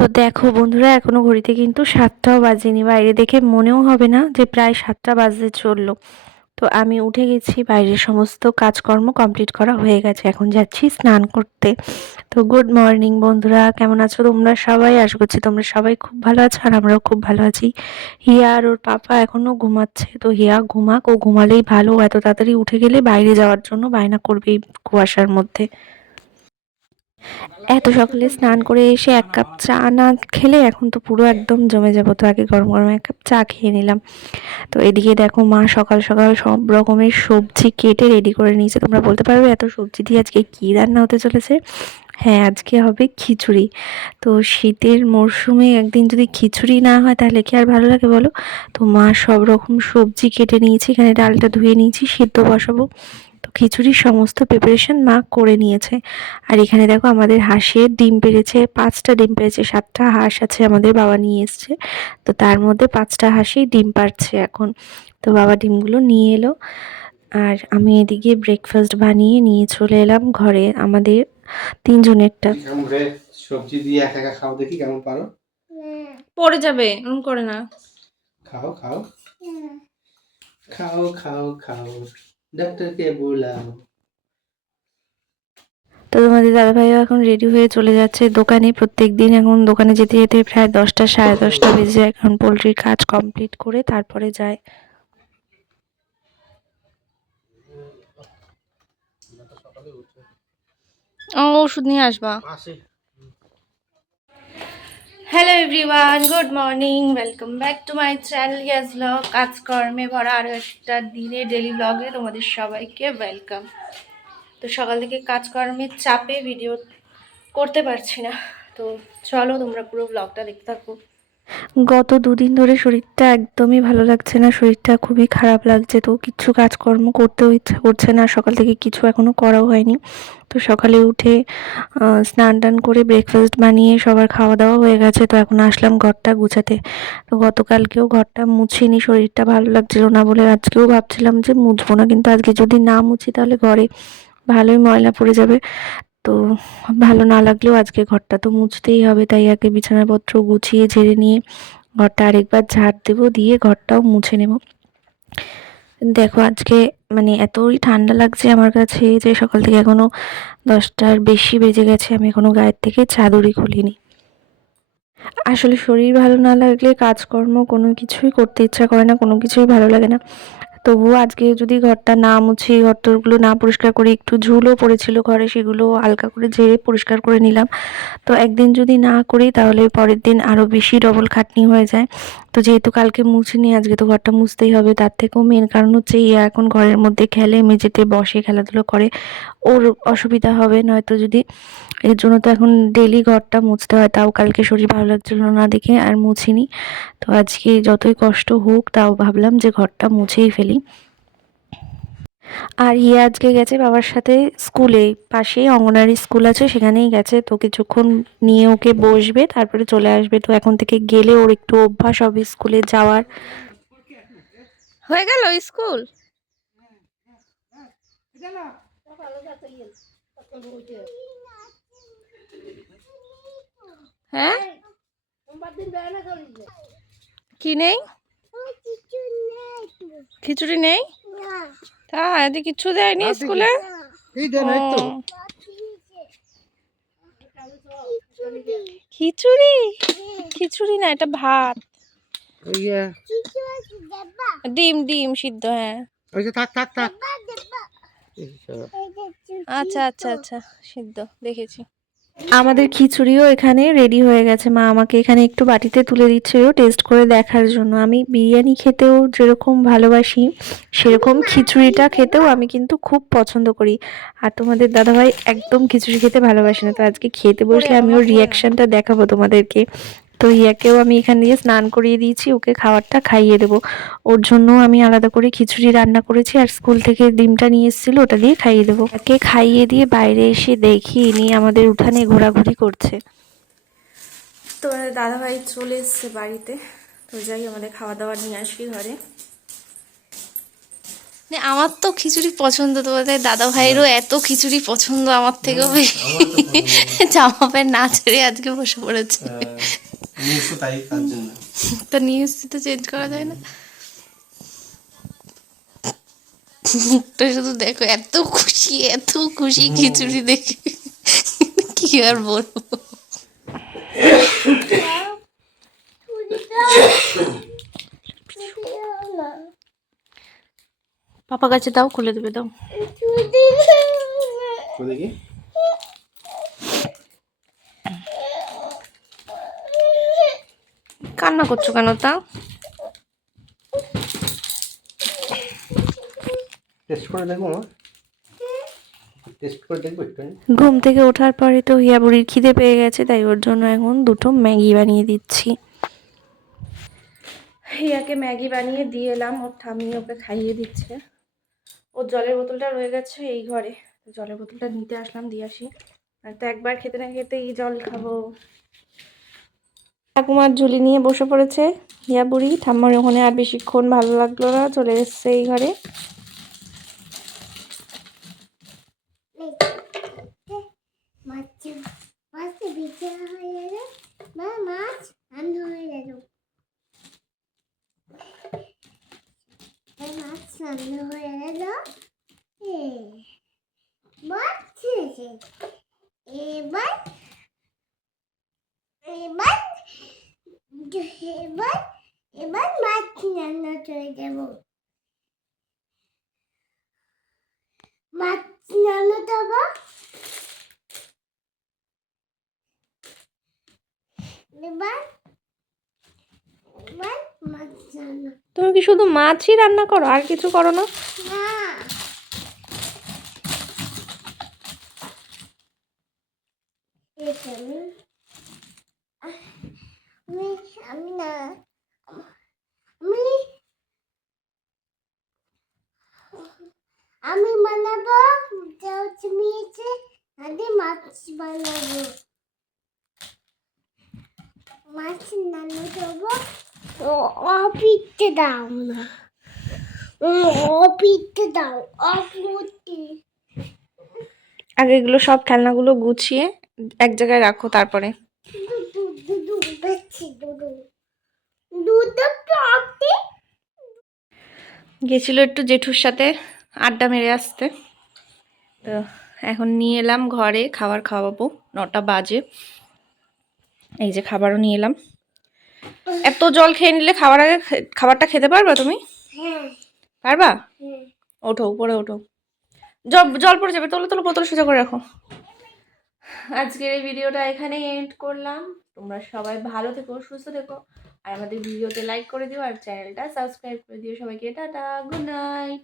তো দেখো বন্ধুরা, এখনো ঘড়িতে কিন্তু 7টাও বাজেনি। বাইরে দেখে মনেও হবে না যে প্রায় 7টা বাজতে চললো। তো আমি উঠে গেছি, বাইরের সমস্ত কাজকর্ম কমপ্লিট করা হয়ে গেছে, এখন যাচ্ছি স্নান করতে। তো গুড মর্নিং বন্ধুরা, কেমন আছো তোমরা সবাই? আশা করছি তোমরা সবাই খুব ভালো আছো, আর আমরাও খুব ভালো আছি। হিয়া আর ওর পাপা এখনো ঘুমাচ্ছে, তো হিয়া ঘুমাক, ও ঘুমালেই ভালো। এত তাড়াতাড়ি উঠে গেলে বাইরে যাওয়ার জন্য বায়না করবে এই কুয়াশার মধ্যে। এত সকালে স্নান করে এসে এক কাপ চা না খেলে এখন তো পুরো একদম জমে যাবো। তো আগে গরম গরম এক কাপ চা খেয়ে নিলাম। তো এদিকে দেখো, মা সকাল সকাল সব রকমের সবজি কেটে রেডি করে নিয়েছে। তোমরা বলতে পারবে এত সবজি দিয়ে আজকে কি রান্না হতে চলেছে? হ্যাঁ, আজকে হবে খিচুড়ি। তো শীতের মরশুমে একদিন যদি খিচুড়ি না হয় তাহলে কি আর ভালো লাগে বলো? তো মা সব রকম সবজি কেটে নিয়েছি, এখানে ডালটা ধুয়ে নিয়েছি, সিদ্ধ বসাবো। তো খিচুড়ির সমস্ত প্রিপারেশন মা করে নিয়েছে। আর এখানে দেখো, আমাদের হাঁসের ডিম পেড়েছে, 5টা ডিম পেড়েছে। 7টা হাঁস আছে, আমাদের বাবা নিয়ে এসছে। তো তার মধ্যে 5টা হাঁসই ডিম পাড়ছে এখন। তো বাবা ডিমগুলো নিয়ে এলো, আর আমি এদিকে ব্রেকফাস্ট বানিয়ে নিয়ে চলে এলাম ঘরে আমাদের 3জনেরটা। সবজি দিয়ে একা একা খাও, দেখি কেমন পারো। পড়ে যাবে, করে না। খাও খাও খাও খাও খাও, ডাক্তারকে বোলাও। তো তোমাদের দাদাভাইও এখন রেডি হয়ে চলে যাচ্ছে দোকানে। প্রত্যেকদিন এখন দোকানে যেতে যেতে প্রায় 10টা সাড়ে 10টা বেজে যায়। এখন পোলট্রির কাজ কমপ্লিট করে তারপরে যায়। ওষুধ নিয়ে আসবা। Hello everyone, good morning, welcome back to my channel yes blog. কাজকর্মে ভরা আরও একটা দিনে ডেলি ব্লগে তোমাদের সবাইকে ওয়েলকাম। তো সকাল থেকে কাজকর্মের চাপে ভিডিও করতে পারছি না। তো চলো তোমরা পুরো ব্লগটা দেখতে থাকো। গত দুদিন ধরে শরীরটা একদমই ভালো লাগছে না, শরীরটা খুবই খারাপ লাগছে। তো কিছু কাজকর্ম করতেও ইচ্ছা করছে না, সকাল থেকে কিছু এখনো করাও হয়নি। তো সকালে উঠে স্নান টান করে ব্রেকফাস্ট বানিয়ে সবার খাওয়া দাওয়া হয়ে গেছে। তো এখন আসলাম ঘরটা গুছাতে। তো গতকালকেও ঘরটা মুছিনি, শরীরটা ভালো লাগছিল না বলে। আজকেও ভাবছিলাম যে মুছবো না, কিন্তু আজকে যদি না মুছি তাহলে ঘরে ভালোই ময়লা পড়ে যাবে। তো ভালো না লাগলেও আজকে ঘরটা তো মুছতেই হবে, তাই আগে বিছানাপত্র গুছিয়ে ঝেড়ে নিয়ে ঘরটা আরেকবার ঝাড় দেবো, দিয়ে ঘরটাও মুছে নেব। দেখো আজকে মানে এতই ঠান্ডা লাগছে আমার কাছে যে সকাল থেকে এখনো 10টার বেশি বেজে গেছে, আমি এখনো গায়ের থেকে চাদরই খুলিনি। আসলে শরীর ভালো না লাগলে কাজকর্ম কোনো কিছুই করতে ইচ্ছা করে না, কোনো কিছুই ভালো লাগে না। তবুও আজকে যদি ঘরটা না মুছি, ঘরটরগুলো না পরিষ্কার করি, একটু ঝুলও পড়েছিল ঘরে, সেগুলো হালকা করে ঝেড়ে পরিষ্কার করে নিলাম। তো একদিন যদি না করি তাহলে পরের দিন আরও বেশি ডবল খাটনি হয়ে যায়। তো যেহেতু কালকে মুছিনি, আজকে তো ঘরটা মুছতেই হবে। তার থেকেও মেন কারণ হচ্ছে ইয়া এখন ঘরের মধ্যে খেলে, মেঝেতে বসে খেলাধুলো করে, ওর অসুবিধা হবে নয়তো যদি। এর জন্য তো এখন ডেলি ঘরটা মুছতে হয়। তাও কালকে শরীর ভালো লাগছিল না দেখে আর মুছিনি। তো আজকে যতই কষ্ট হোক তাও ভাবলাম যে ঘরটা মুছেই ফেলি। আর হিয়া আজকে গেছে বাবার সাথে স্কুলে, পাশেই অঙ্গনারী স্কুল আছে, সেখানেই গেছে। তো কিছুক্ষণ নিয়ে ওকে বসবে, তারপরে চলে আসবে। তো এখন থেকে গেলে ওর একটু অভ্যাস হবে স্কুলে যাওয়ার। হয়ে গেল স্কুল? হ্যাঁ, কি নেই? খিচুড়ি নেই? তাই কিছু দেয়নি স্কুলে? খিচুড়ি? খিচুড়ি না, এটা ভাত, ডিম ডিম সিদ্ধ। হ্যাঁ, আচ্ছা আচ্ছা আচ্ছা, সিদ্ধ দেখেছি। আমাদের খিচুড়িও এখানে রেডি হয়ে গেছে। মা আমাকে এখানে একটু বাটিতে তুলে দিচ্ছিল টেস্ট করে দেখার জন্য। আমি বিরিয়ানি খেতেও যেরকম ভালোবাসি, সেরকম খিচুড়িটা খেতেও আমি কিন্তু খুব পছন্দ করি। আর তোমাদের দাদাভাই একদম খিচুড়ি খেতে ভালোবাসে না। তো আজকে খেতে বসলে আমি ওর রিয়াকশনটা দেখাবো তোমাদেরকে। তো ইয়াকেও আমি এখান দিয়ে স্নান করিয়ে দিয়েছি, ওকে খাবারটা খাইয়ে দেবো। ওর জন্য আমি আলাদা করে খিচুড়ি রান্না করেছি, আর স্কুল থেকে ডিমটা নিয়ে এসেছিল, ওটা দিয়ে খাইয়ে দেবো। ওকে খাইয়ে দিয়ে বাইরে এসে দেখি ইনি আমাদের উঠানে ঘোরাঘুরি করছে। তো আমাদের দাদাভাই চলে এসছে বাড়িতে। তো যাই, আমাদের খাওয়া দাওয়া নিয়ে আসি ঘরে। আমার তো খিচুড়ি পছন্দ, তোমাদের দাদা ভাইয়েরও এত খিচুড়ি পছন্দ আমার থেকেও বেশি। জামা প্যান্ট না ছেড়ে আজকে বসে পড়েছে। তো নিউজ তো চেঞ্জ করা যায় না। মুখটা শুধু দেখো, এত খুশি খিচুড়ি দেখে, কি আর বলবো। পাপা কাছে দাও, খুলে দেবে, দাও। দেখি কান্না করছো কেন তা? টেস্ট করে দেখবো মা, টেস্ট করে দেখবো একটু। ঘুম থেকে ওঠার পরে তো হিয়া বুড়ির খিদে পেয়ে গেছে, তাই ওর জন্য এখন 2টো ম্যাগি বানিয়ে দিচ্ছি। হিয়াকে ম্যাগি বানিয়ে দিয়ে এলাম, ওর ঠাম্মি ওকে খাইয়ে দিচ্ছে। ওর জলের বোতলটা রয়ে গেছে এই ঘরে, জলের বোতলটা নিতে আসলাম, দিয়ে আসি। আর তো একবার খেতে না খেতেই জল খাবো। ঠাকুমার ঝুলি নিয়ে বসে পড়েছে হিয়া বুড়ি। ঠাম্মার ওখানে আর বেশিক্ষণ ভালো লাগলো না, চলে এসছে এই ঘরে। এবার এবার এবার এবার মাছ রান্না চলে যাব। মাছ রান্না দেবো। এবার এবার মাছ রান্না। তুমি কি শুধু মাছই রান্না করো, আর কিছু করো না? না, আমি আমি না আমি আমি বানাবো মিয়েছে আগে মাছ বানাবো। মাছ রান্না দেবো। ও পিঠে দাও না, ও পিঠে দাও, ও পিঠে। আগে এগুলো সব খেলনাগুলো গুছিয়ে এক জায়গায় রাখো, তারপরে। গেছিল একটু জেঠুর সাথে আড্ডা মেরে আসতে, তো এখন নিয়ে এলাম ঘরে, খাবার খাওয়াবো, 9টা বাজে। এই যে খাবারও নিয়ে এলাম। এত জল খেয়ে নিলে খাবার আগে খাবারটা খেতে পারবা তুমি? পারবা? ওঠো, উপরে ওঠো, জল পড়ে যাবে, তোলো তোলো, বোতল সোজা করে রাখো। আজকের এই ভিডিওটা এখানেই এন্ড করলাম। তোমরা সবাই ভালো থেকো, সুস্থ থেকো, আর আমাদের ভিডিওতে লাইক করে দিও, আর চ্যানেলটা সাবস্ক্রাইব করে দিও। সবাইকে টাটা, গুড নাইট।